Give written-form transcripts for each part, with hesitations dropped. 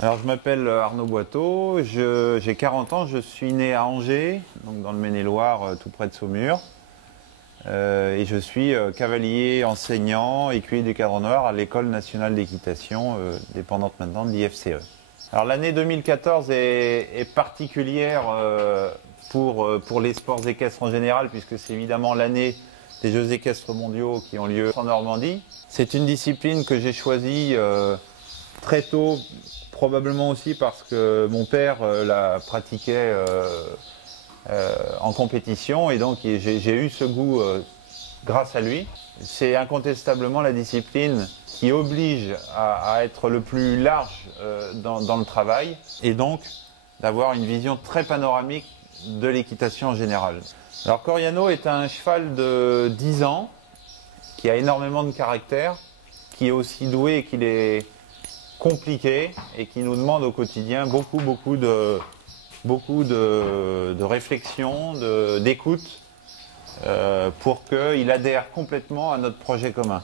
Alors je m'appelle Arnaud Boiteau, j'ai 40 ans, je suis né à Angers, donc dans le Maine-et-Loire, tout près de Saumur. Et je suis cavalier enseignant, écuyer du Cadre Noir à l'École nationale d'équitation, dépendante maintenant de l'IFCE. Alors l'année 2014 est particulière pour les sports équestres en général, puisque c'est évidemment l'année des Jeux équestres mondiaux qui ont lieu en Normandie. C'est une discipline que j'ai choisie très tôt, probablement aussi parce que mon père la pratiquait en compétition et donc j'ai eu ce goût grâce à lui. C'est incontestablement la discipline qui oblige à être le plus large dans le travail et donc d'avoir une vision très panoramique de l'équitation en général. Alors Coriano est un cheval de 10 ans qui a énormément de caractère, qui est aussi doué et qui est compliqué et qui nous demande au quotidien beaucoup de réflexion, d'écoute pour qu'il adhère complètement à notre projet commun.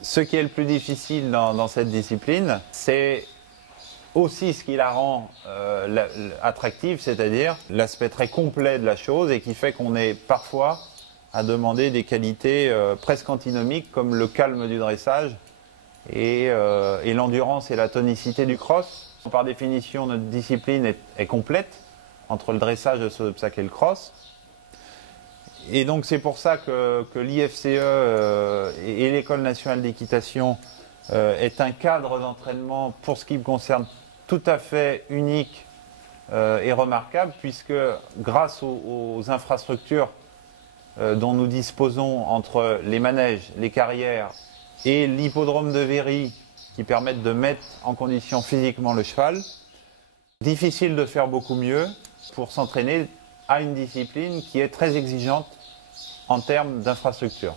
Ce qui est le plus difficile dans cette discipline, c'est aussi ce qui la rend attractive, c'est-à-dire l'aspect très complet de la chose et qui fait qu'on est parfois à demander des qualités presque antinomiques comme le calme du dressage et l'endurance et la tonicité du cross. Par définition, notre discipline est complète entre le dressage, le saut d'obstacle et le cross. Et donc c'est pour ça que l'IFCE et l'École nationale d'équitation est un cadre d'entraînement pour ce qui me concerne tout à fait unique et remarquable, puisque grâce aux infrastructures dont nous disposons entre les manèges, les carrières et l'hippodrome de Véry qui permettent de mettre en condition physiquement le cheval, difficile de faire beaucoup mieux pour s'entraîner à une discipline qui est très exigeante en termes d'infrastructure.